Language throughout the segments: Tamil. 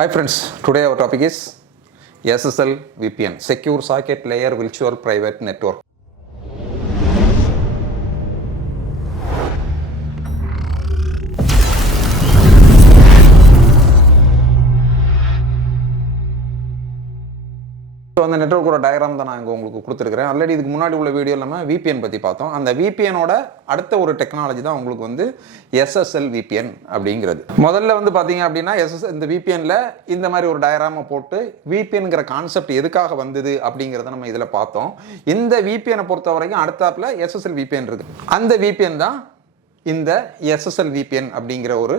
Hi friends, today our topic is SSL VPN, Secure Socket Layer Virtual Private Network. So அந்த நெட்ஒர்க்கோட டயக்ராம் தான் நான் இங்கே உங்களுக்கு கொடுத்துருக்குறேன். ஆல்ரெடி இதுக்கு முன்னாடி உள்ள வீடியோ இல்லாமல் விபிஎன் பற்றி பார்த்தோம். அந்த விபிஎனோட அடுத்த ஒரு டெக்னாலஜி தான் உங்களுக்கு வந்து எஸ்எஸ்எல் விபிஎன் அப்படிங்கிறது. முதல்ல வந்து பார்த்தீங்க அப்படின்னா எஸ்எஸ் இந்த விபிஎனில் இந்த மாதிரி ஒரு டயக்ராமை போட்டு விபிஎன்கிற கான்செப்ட் எதுக்காக வந்தது அப்படிங்கிறத நம்ம இதில் பார்த்தோம். இந்த விபிஎனை பொறுத்த வரைக்கும் அடுத்தாப்பில் எஸ்எஸ்எல் விபிஎன் இருக்குது அந்த விபிஎன் தான் இந்த எஸ்எஸ்எல் விபிஎன் அப்படிங்கிற ஒரு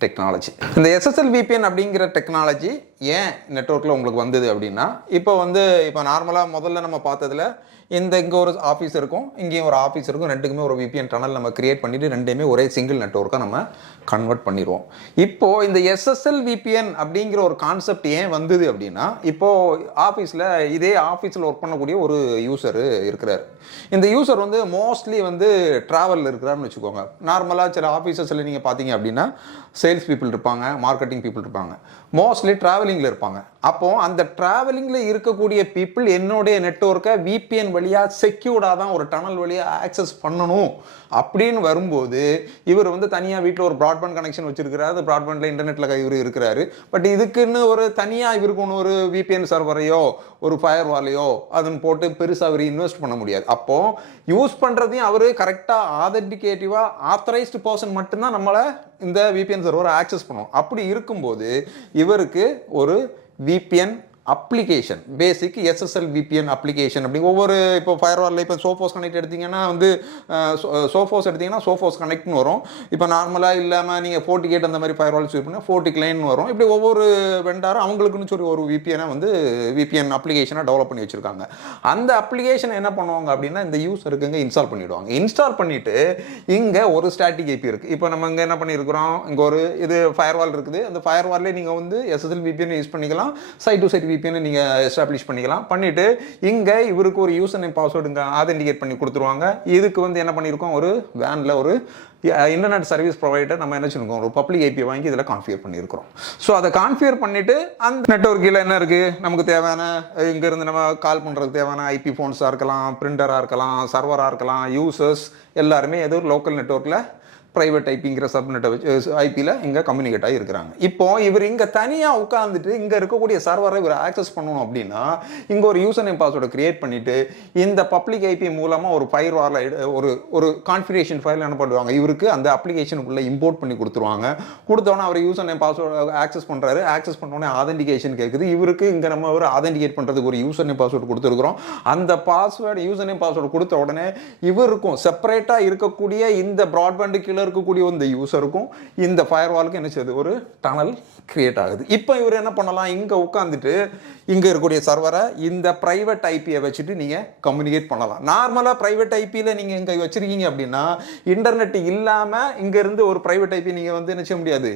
டெக்னாலஜி இந்த எஸ்எஸ்எல் விபிஎன் அப்படிங்கிற டெக்னாலஜி ஏன் நெட்ஒர்க்கில் உங்களுக்கு வந்தது அப்படின்னா இப்போ வந்து இப்போ நார்மலாக முதல்ல நம்ம பார்த்ததுல இந்த இங்கே ஒரு ஆஃபீஸ் இருக்கும் இங்கேயும் ஒரு ஆஃபீஸ் இருக்கும் ரெண்டுக்குமே ஒரு விபிஎன் டனல் நம்ம கிரியேட் பண்ணிட்டு ரெண்டையுமே ஒரே சிங்கிள் நெட்ஒர்க்காக நம்ம கன்வெர்ட் பண்ணிடுவோம். இப்போது இந்த எஸ்எஸ்எல் விபிஎன் அப்படிங்கிற ஒரு கான்செப்ட் ஏன் வந்தது அப்படின்னா இப்போது ஆஃபீஸில் இதே ஆஃபீஸில் ஒர்க் பண்ணக்கூடிய ஒரு யூசர் இருக்கிறார். இந்த யூசர் வந்து மோஸ்ட்லி வந்து ட்ராவலில் இருக்கிறாருன்னு வச்சுக்கோங்க. நார்மலாக சில ஆஃபீஸஸில் நீங்கள் பார்த்தீங்க அப்படின்னா சேல்ஸ் பீப்புள் இருப்பாங்க மார்க்கெட்டிங் பீப்புள் இருப்பாங்க. மோஸ்ட்லி ட்ராவலிங்கில் இருப்பாங்க. அப்போது அந்த ட்ராவலிங்கில் இருக்கக்கூடிய பீப்புள் என்னுடைய நெட்ஒர்க்கை விபிஎன் வழியாக செக்யூர்டாக தான் ஒரு டனல் வழியாக ஆக்சஸ் பண்ணணும் அப்படின்னு வரும்போது இவர் வந்து தனியாக வீட்டில் ஒரு ப்ராட்பேண்ட் கனெக்ஷன் வச்சிருக்கிறாரு. அது ப்ராட்பேண்டில் இன்டர்நெட்டில் இவர் இருக்கிறாரு. பட் இதுக்குன்னு ஒரு தனியாக இவருக்கு ஒன்று ஒரு விபிஎன் சர்வரையோ ஒரு ஃபயர் வாலையோ அதன் போட்டு பெருசாக அவர் இன்வெஸ்ட் பண்ண முடியாது. அப்போது யூஸ் பண்ணுறதையும் அவர் கரெக்டாக ஆதென்டிகேட்டிவாக ஆத்தரைஸ்டு பர்சன் மட்டும்தான் நம்மளை இந்த விபிஎன் சர்வரை ஆக்சஸ் பண்ணுவோம் அப்படி இருக்கும்போது இவருக்கு ஒரு VPN application basic SSL VPN application அப்படி ஒவ்வொரு இப்போ ஃபயர் வாலில் இப்போ சோஃபோஸ் கனெக்ட் எடுத்தீங்கன்னா வந்து சோஃபோஸ் எடுத்தீங்கன்னா சோஃபோஸ் கனெக்ட்னு வரும். இப்போ நார்மலாக இல்லாமல் நீங்கள் ஃபோர்ட்டி கேட் அந்த மாதிரி ஃபயர்வால்ஸ் யூஸ் பண்ணால் ஃபோர்ட்டி கிளைன் வரும். இப்படி ஒவ்வொரு வெண்டாரும் அவங்களுக்குன்னு சொல்லி ஒரு விபிஎனை வந்து விபிஎன் அப்ளிகேஷனாக டெவலப் பண்ணி வச்சுருக்காங்க. அந்த அப்ளிகேஷன் என்ன பண்ணுவாங்க அப்படின்னா இந்த யூஸருக்கு இங்கே இன்ஸ்டால் பண்ணிவிடுவாங்க இன்ஸ்டால் பண்ணிவிட்டு இங்கே ஒரு ஸ்டாட்டிக் ஐபி இருக்குது இப்போ நம்ம இங்கே என்ன பண்ணியிருக்கிறோம் இங்கே ஒரு இது ஃபயர் வால் இருக்குது. அந்த ஃபயர்வாலே நீங்கள் வந்து எஸ்எஸ்எல் விபிஎன் யூஸ் பண்ணிக்கலாம். சைட் டு சைட் விபிஎன் நீங்கள் எஸ்டாப்ளிஷ் பண்ணிக்கலாம். பண்ணிவிட்டு இங்கே இவருக்கு ஒரு யூசர் நேம் பாஸ்வேர்டுங்க ஆதென்டிகேட் பண்ணி கொடுத்துருவாங்க. இதுக்கு வந்து என்ன பண்ணியிருக்கோம் ஒரு வேனில் ஒரு இன்டர்நெட் சர்வீஸ் ப்ரொவைடர் நம்ம என்ன வச்சுருக்கோம்? ஒரு பப்ளிக் ஏபி வாங்கி இதில் கான்ஃபியர் பண்ணியிருக்கிறோம் ஸோ அதை கான்ஃபியர் பண்ணிவிட்டு அந்த நெட்ஒர்க்கில் என்ன இருக்குது நமக்கு தேவையான இங்கேருந்து நம்ம கால் பண்ணுறதுக்கு தேவையான ஐபி ஃபோன்ஸாக இருக்கலாம் பிரிண்டராக இருக்கலாம் சர்வராக இருக்கலாம் யூசர்ஸ் எல்லாருமே ஏதோ லோக்கல் நெட்ஒர்க்கில் ப்ரைவேட் ஐபிங்கிற சப்நெட்டை வச்சு ஐபியில் இங்கே கம்யூனிகேட் ஆகிருக்கிறாங்க இப்போ இவர் இங்கே தனியாக உட்காந்துட்டு இங்கே இருக்கக்கூடிய சர்வரை இவர் ஆக்சஸ் பண்ணணும் அப்படின்னா இங்கே ஒரு யூசர் நேம் பாஸ்வேர்டை கிரியேட் பண்ணிவிட்டு இந்த பப்ளிக் ஐபி மூலமாக ஒரு ஃபைர் வாரில் ஒரு ஒரு கான்ஃபிகரேஷன் ஃபைல் என்ன பண்ணுவாங்க? இவருக்கு அந்த அப்ளிகேஷனுக்குள்ளே இம்போர்ட் பண்ணி கொடுத்துருவாங்க. கொடுத்தோன்னே அவர் யூசர் நேம் பாஸ்வேர்டு ஆக்சஸ் பண்ணுறாரு ஆக்சஸ் பண்ணோடனே ஆதென்டிகேஷன் கேட்குது இவருக்கு இங்கே நம்ம ஒரு ஆதென்டிகேட் பண்ணுறதுக்கு ஒரு யூசர் நேம் பாஸ்வேர்டு கொடுத்துருக்குறோம். அந்த பாஸ்வேர்டு யூசர் நேம் பாஸ்வேர்டு கொடுத்த உடனே இவருக்கும் செப்பரேட்டாக இருக்கக்கூடிய இந்த ப்ராட்பேண்டு கீழே இருக்கக்கூடிய இந்த யூசருக்கும் இந்த ஃபயர் வாலுக்கும் என்ன செய்யுது? ஒரு டனல் க்ரியேட் ஆகுது. இப்போ இவர் என்ன பண்ணலாம்? இங்கே உட்காந்துட்டு இங்கே இருக்கக்கூடிய சர்வரை இந்த ப்ரைவேட் ஐபியை வச்சுட்டு நீங்கள் கம்யூனிகேட் பண்ணலாம். நார்மலாக ப்ரைவேட் ஐபியில் நீங்கள் இங்கே வச்சுருக்கீங்க அப்படின்னா இன்டர்நெட் இல்லாமல் இங்கேருந்து ஒரு ப்ரைவேட் ஐபி நீங்கள் வந்து என்ன செய்ய முடியாது?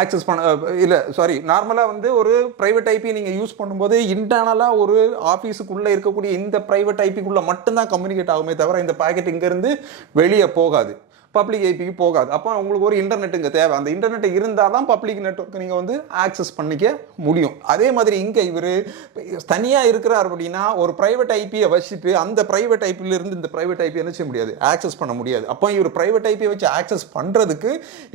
ஆக்சஸ் பண்ண இல்லை சாரி நார்மலாக வந்து ஒரு ப்ரைவேட் ஐபி நீங்கள் யூஸ் பண்ணும்போது இன்டர்னலாக ஒரு ஆஃபீஸுக்குள்ளே இருக்கக்கூடிய இந்த ப்ரைவேட் ஐபிக்குள்ளே மட்டும்தான் கம்யூனிகேட் ஆகுமே தவிர இந்த பாக்கெட் இங்கேருந்து வெளியே போகாது. பப்ளிக் ஐபிக்கு போகாது. அப்போ உங்களுக்கு ஒரு இன்டர்நெட் இங்கே தேவை. அந்த இன்டர்நெட் இருந்தால் தான் பப்ளிக் நெட்ஒர்க் நீங்கள் வந்து ஆக்சஸ் பண்ணிக்க முடியும். அதே மாதிரி இங்கே இவர் தனியாக இருக்கிறார் அப்படின்னா ஒரு ப்ரைவேட் ஐபியை வச்சுட்டு அந்த ப்ரைவேட் ஐபியிலிருந்து இந்த ப்ரைவேட் ஐபி என்ன செய்ய முடியாது? ஆக்சஸ் பண்ண முடியாது. அப்போ இவர் ப்ரைவேட் ஐபியை வச்சு ஆக்சஸ் பண்ணுறதுக்கு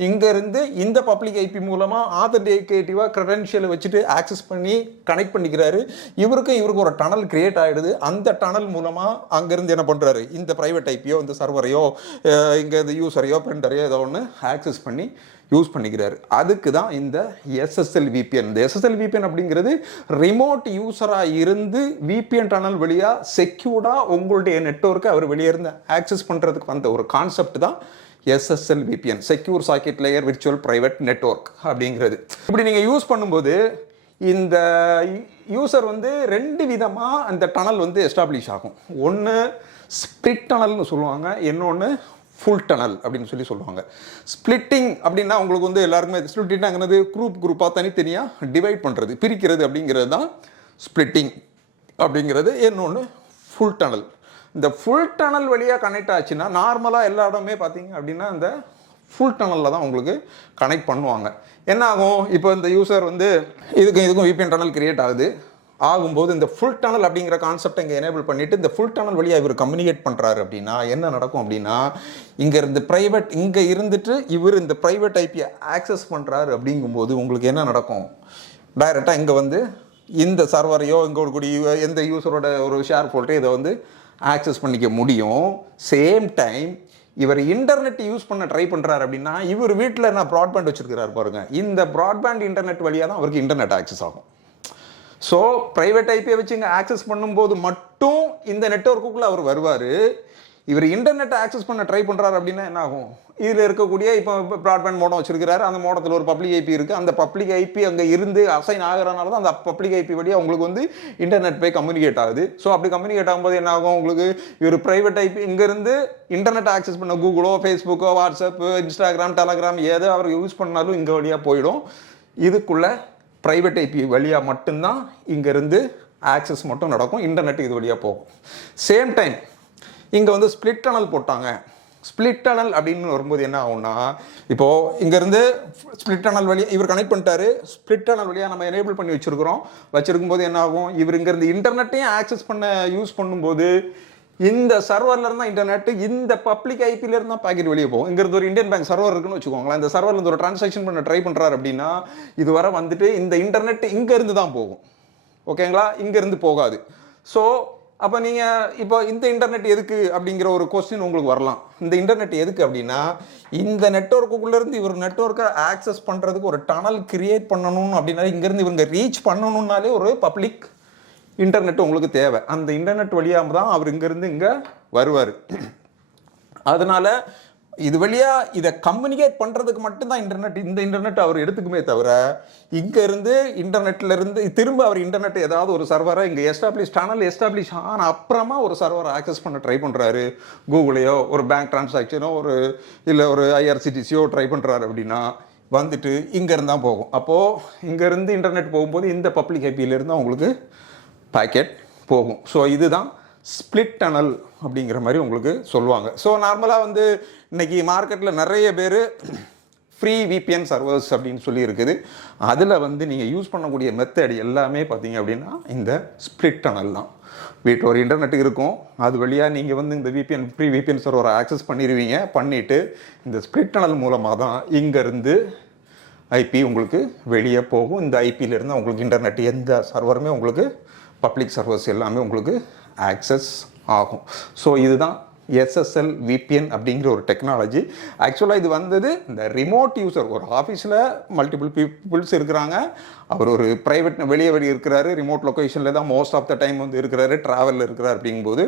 இங்கேருந்து இந்த பப்ளிக் ஐபி மூலமாக ஆதென்டிகேட்டிவாக க்ரெடென்ஷியலை வச்சுட்டு ஆக்சஸ் பண்ணி கனெக்ட் பண்ணிக்கிறாரு. இவருக்கும் இவருக்கு ஒரு டனல் கிரியேட் ஆகிடுது அந்த டனல் மூலமாக அங்கேருந்து என்ன பண்ணுறாரு இந்த ப்ரைவேட் ஐபியோ இந்த சர்வரையோ இங்கே இந்த யூசரையோ பிரிண்டரையோ ஏதோ ஒன்று ஆக்சஸ் பண்ணி யூஸ் பண்ணிக்கிறாரு. அதுக்கு தான் இந்த எஸ்எஸ்எல் விபிஎன் இந்த எஸ்எஸ்எல் விபிஎன் அப்படிங்கிறது ரிமோட் யூஸராக இருந்து விபிஎன் டனல் வழியாக செக்யூர்டாக உங்களுடைய நெட்ஒர்க்கை அவர் வெளியே இருந்து ஆக்சஸ் பண்ணுறதுக்கு வந்த ஒரு கான்செப்ட் தான் SSL VPN secure socket layer virtual private network அப்படிங்கிறது. இப்படி நீங்கள் யூஸ் பண்ணும்போது இந்த யூசர் வந்து ரெண்டு விதமாக அந்த டனல் வந்து எஸ்டாப்ளிஷ் ஆகும். ஒன்று ஸ்பிரிட் டனல்னு சொல்லுவாங்க. இன்னொன்று ஃபுல் டனல் அப்படின்னு சொல்லி சொல்லுவாங்க. ஸ்ப்ளிட்டிங் அப்படின்னா உங்களுக்கு வந்து எல்லாருக்குமே ஸ்பிளிட்டிங்னாங்கிறது குரூப் குரூப்பாக தனித்தனியாக டிவைட் பண்ணுறது பிரிக்கிறது அப்படிங்கிறது தான் ஸ்ப்ளிட்டிங் அப்படிங்கிறது. இன்னொன்று ஃபுல் டனல் இந்த ஃபுல் டனல் வழியாக கனெக்ட் ஆச்சுன்னா நார்மலாக எல்லா இடமே பார்த்தீங்க அப்படின்னா இந்த ஃபுல் டனலில் தான் உங்களுக்கு கனெக்ட் பண்ணுவாங்க. என்ன ஆகும்? இப்போ இந்த யூசர் வந்து இதுக்கும் இதுக்கும் விபிஎன் டனல் கிரியேட் ஆகுது. ஆகும்போது இந்த ஃபுல் டனல் அப்படிங்கிற கான்செப்டை இங்கே எனேபிள் பண்ணிட்டு இந்த ஃபுல் டனல் வழியாக இவர் கம்யூனிகேட் பண்ணுறாரு அப்படின்னா என்ன நடக்கும் அப்படின்னா இங்கே இருந்து ப்ரைவேட் இங்கே இருந்துட்டு இவர் இந்த ப்ரைவேட் ஐபியை ஆக்சஸ் பண்ணுறாரு அப்படிங்கும்போது உங்களுக்கு என்ன நடக்கும்? டைரெக்டாக இங்கே வந்து இந்த சர்வரையோ இங்கே ஒரு கூடிய எந்த யூசரோட ஒரு ஷேர் போட்டு இதை வந்து ஆக்சஸ் பண்ணிக்க முடியும். சேம் டைம் இவர் இன்டர்நெட் யூஸ் பண்ண ட்ரை பண்ணுறாரு அப்படின்னா இவர் வீட்டில் என்ன ப்ராட்பேண்ட் வச்சிருக்கிறாரு பாருங்க. இந்த ப்ராட்பேண்ட் இன்டர்நெட் வழியாக தான் அவருக்கு இன்டர்நெட் ஆக்சஸ் ஆகும். ஸோ ப்ரைவேட் ஐபியை வச்சு இங்கே ஆக்சஸ் பண்ணும்போது மட்டும் இந்த நெட்ஒர்க்குள்ளே அவர் வருவார். இவர் இன்டர்நெட் ஆக்சஸ் பண்ண ட்ரை பண்ணுறாரு அப்படின்னா என்ன ஆகும்? இதில் இருக்கக்கூடிய இப்போ ப்ராட்பேண்ட் மோடம் வச்சிருக்கிறாரு. அந்த மோடத்தில் ஒரு பப்ளிக் ஐபி இருக்குது அந்த பப்ளிக் ஐபி அங்கே இருந்து அசைன் ஆகிறனால தான் அந்த பப்ளிக் ஐபி வழியாக அவங்களுக்கு வந்து இன்டர்நெட் போய் கம்யூனிகேட் ஆகுது. ஸோ அப்படி கம்யூனிகேட் ஆகும்போது என்ன ஆகும் உங்களுக்கு? இவர் ப்ரைவேட் ஐபி இங்கேருந்து இன்டர்நெட் ஆக்சஸ் பண்ண கூகுளோ ஃபேஸ்புக்கோ வாட்ஸ்அப்பு இன்ஸ்டாகிராம் டெலகிராம் ஏதோ அவர் யூஸ் பண்ணாலும் இங்கே வழியாக போயிடும். இதுக்குள்ளே ப்ரைவேட் ஐபி வழியாக மட்டும்தான் இங்கேருந்து ஆக்சஸ் மட்டும் நடக்கும். இன்டர்நெட் இது வழியாக போகும். சேம் டைம் இங்கே வந்து ஸ்ப்ளிட் டனல் போட்டாங்க. ஸ்ப்ளிட் டனல் அப்படின்னு வரும்போது என்ன ஆகும்னா இப்போது இங்கேருந்து ஸ்ப்ளிட் டனல் வழியாக இவர் கனெக்ட் பண்ணிட்டாரு. ஸ்ப்ளிட் டனல் வழியாக நம்ம எனேபிள் பண்ணி வச்சுருக்கிறோம். வச்சுருக்கும்போது என்ன ஆகும்? இவர் இங்கேருந்து இன்டர்நெட்டையும் ஆக்சஸ் பண்ண யூஸ் பண்ணும்போது இந்த சர்வர்ல இருந்தா இன்டர்நெட் இந்த பப்ளிக் ஐபில இருந்தா பாக்கெட் வெளியே போகும். இங்கிறது ஒரு இந்தியன் பேங்க் சர்வர் இருக்குன்னு வச்சுக்கோங்களேன். இந்த சர்வர்ல இருந்து ஒரு டிரான்சாக்ஷன் பண்ண ட்ரை பண்றாரு அப்படின்னா இது வர வந்துட்டு இந்த இன்டர்நெட் இங்க இருந்து தான் போகும். ஓகேங்களா இங்க இருந்து போகாது. ஸோ அப்போ நீங்கள் இப்போ இந்த இன்டர்நெட் எதுக்கு அப்படிங்கிற ஒரு கொஸ்டின் உங்களுக்கு வரலாம். இந்த இன்டர்நெட் எதுக்கு அப்படின்னா இந்த நெட்ஒர்க்குள்ளேருந்து இவர் நெட்ஒர்க்கை ஆக்சஸ் பண்ணுறதுக்கு ஒரு டனல் கிரியேட் பண்ணணும் அப்படின்னா இங்கேருந்து இவங்க ரீச் பண்ணணும்னாலே ஒரு பப்ளிக் இன்டர்நெட் உங்களுக்கு தேவை. அந்த இன்டர்நெட் வழியாக தான் அவர் இங்கேருந்து இங்கே வருவார். அதனால் இது வழியாக இதை கம்யூனிகேட் பண்ணுறதுக்கு மட்டும்தான் இன்டர்நெட் இந்த இன்டர்நெட் அவர் எடுத்துக்குமே தவிர இங்கேருந்து இன்டர்நெட்லேருந்து திரும்ப அவர் இன்டர்நெட் ஏதாவது ஒரு சர்வரை இங்கே எஸ்டாப்ளிஷ் சேனல் எஸ்டாப்ளிஷ் ஆன அப்புறமா ஒரு சர்வரை ஆக்சஸ் பண்ண ட்ரை பண்ணுறாரு கூகுளையோ ஒரு பேங்க் டிரான்சாக்ஷனோ ஒரு இல்லை ஒரு ஐஆர்சிடிசியோ ட்ரை பண்ணுறாரு அப்படின்னா வந்துட்டு இங்கேருந்து தான் போகும். அப்போது இங்கேருந்து இன்டர்நெட் போகும்போது இந்த பப்ளிக் ஐபியிலேருந்து இருந்து உங்களுக்கு பாக்கெட் போகும். ஸோ இதுதான் ஸ்ப்ளிட் டனல் அப்படிங்கிற மாதிரி உங்களுக்கு சொல்லுவாங்க. ஸோ நார்மலாக வந்து இன்னைக்கு மார்க்கெட்டில் நிறைய பேர் ஃப்ரீ விபிஎன் சர்வர்ஸ் அப்படின்னு சொல்லி இருக்குது. அதில் வந்து நீங்கள் யூஸ் பண்ணக்கூடிய மெத்தட் எல்லாமே பார்த்தீங்க அப்படின்னா இந்த ஸ்ப்ளிட் டனல் தான். வீட்டில் ஒரு இன்டர்நெட் இருக்கும். அது வழியாக நீங்கள் வந்து இந்த விபிஎன் ஃப்ரீ விபிஎன் சர்வரை ஆக்சஸ் பண்ணிடுவீங்க பண்ணிவிட்டு இந்த ஸ்பிளிட் டனல் மூலமாக தான் இங்கேருந்து ஐபி உங்களுக்கு வெளியே போகும். இந்த ஐபியிலேருந்து உங்களுக்கு இன்டர்நெட் எந்த சர்வருமே உங்களுக்கு பப்ளிக் சர்வர்ஸ் எல்லாமே உங்களுக்கு ஆக்சஸ் ஆகும். ஸோ இதுதான் எஸ்எஸ்எல் விபிஎன் அப்படிங்கிற ஒரு டெக்னாலஜி ஆக்சுவலாக இது வந்தது இந்த ரிமோட் யூசர் ஒரு ஆஃபீஸில் மல்டிபிள் பீப்புள்ஸ் இருக்கிறாங்க. அவர் ஒரு ப்ரைவேட் வெளியே வெளியே இருக்கிறாரு. ரிமோட் லொக்கேஷனில் தான் மோஸ்ட் ஆஃப் த டைம் வந்து இருக்கிறாரு. ட்ராவலில் இருக்கிறார் அப்படிங்கும்போது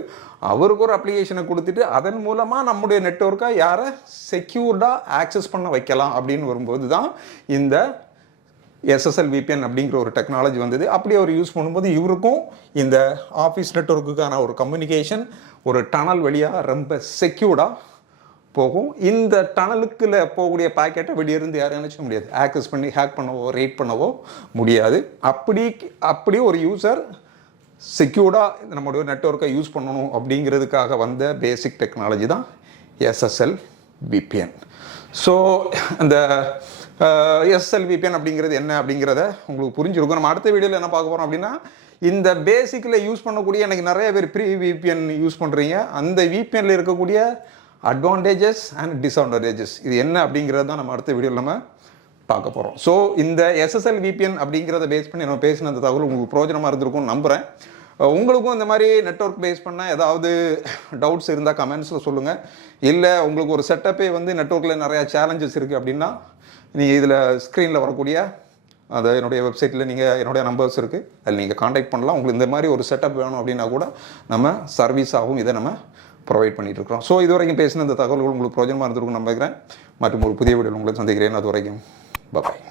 அவருக்கு ஒரு அப்ளிகேஷனை கொடுத்துட்டு அதன் மூலமாக நம்முடைய நெட்ஒர்க்காக யாரை செக்யூர்டாக ஆக்சஸ் பண்ண வைக்கலாம் அப்படின்னு வரும்போது தான் இந்த எஸ்எஸ்எல் விபிஎன் அப்படிங்கிற ஒரு டெக்னாலஜி வந்தது. அப்படி அவர் யூஸ் பண்ணும்போது இவருக்கும் இந்த ஆஃபீஸ் நெட்ஒர்க்குக்கான ஒரு கம்யூனிகேஷன் ஒரு டனல் வழியாக ரொம்ப செக்யூர்டாக போகும். இந்த டனலுக்குள்ள போகக்கூடிய பாக்கெட்டை வெளியிருந்து யாரும் நினச்ச முடியாது. ஆக்சஸ் பண்ணி ஹேக் பண்ணவோ ரேட் பண்ணவோ முடியாது. அப்படி அப்படி ஒரு யூசர் செக்யூர்டாக நம்மளுடைய நெட்ஒர்க்கை யூஸ் பண்ணணும் அப்படிங்கிறதுக்காக வந்த பேசிக் டெக்னாலஜி தான் எஸ்எஸ்எல் விபிஎன் ஸோ அந்த எஸ்எல்விபிஎன் அப்படிங்கிறது என்ன அப்படிங்கிறத உங்களுக்கு புரிஞ்சிருக்கும். நம்ம அடுத்த வீடியோவில் என்ன பார்க்க போகிறோம் அப்படின்னா இந்த பேசிக்கில் யூஸ் பண்ணக்கூடிய எனக்கு நிறைய பேர் ப்ரீ விபிஎன் யூஸ் பண்ணுறீங்க அந்த விபிஎன்ல இருக்கக்கூடிய அட்வான்டேஜஸ் அண்ட் டிஸ்அட்வான்டேஜஸ் இது என்ன அப்படிங்கிறது தான் நம்ம அடுத்த வீடியோவில் நம்ம பார்க்க போகிறோம் ஸோ இந்த எஸ்எஸ்எல் விபிஎன் அப்படிங்கிறத பேஸ் பண்ணி நம்ம பேசின அந்த தகவல் உங்களுக்கு பிரோஜனமாக இருந்திருக்கும்னு நம்புகிறேன் உங்களுக்கும் இந்த மாதிரி நெட்வொர்க் பேஸ் பண்ண ஏதாவது டவுட்ஸ் இருந்தால் கமெண்ட்ஸில் சொல்லுங்கள் இல்லை உங்களுக்கு ஒரு செட்டப்பே வந்து நெட்வொர்க்கில் நிறையா சேலஞ்சஸ் இருக்குது அப்படின்னா நீங்கள் இதில் ஸ்க்ரீனில் வரக்கூடிய அதை என்னுடைய வெப்சைட்டில் நீங்கள் என்னுடைய நம்பர்ஸ் இருக்குது அதில் நீங்கள் காண்டாக்ட் பண்ணலாம். உங்களுக்கு இந்த மாதிரி ஒரு செட்டப் வேணும் அப்படின்னா கூட நம்ம சர்வீஸாகவும் இதை நம்ம ப்ரொவைட் பண்ணிட்டு ஸோ இது வரைக்கும் பேசின இந்த தகவல்கள் உங்களுக்கு பிரோஜனமாக இருந்திருக்கும் நம்புகிறேன். மற்றும் ஒரு புதிய வீடியோ உங்களை சந்திக்கிறேன். அது வரைக்கும் பாய்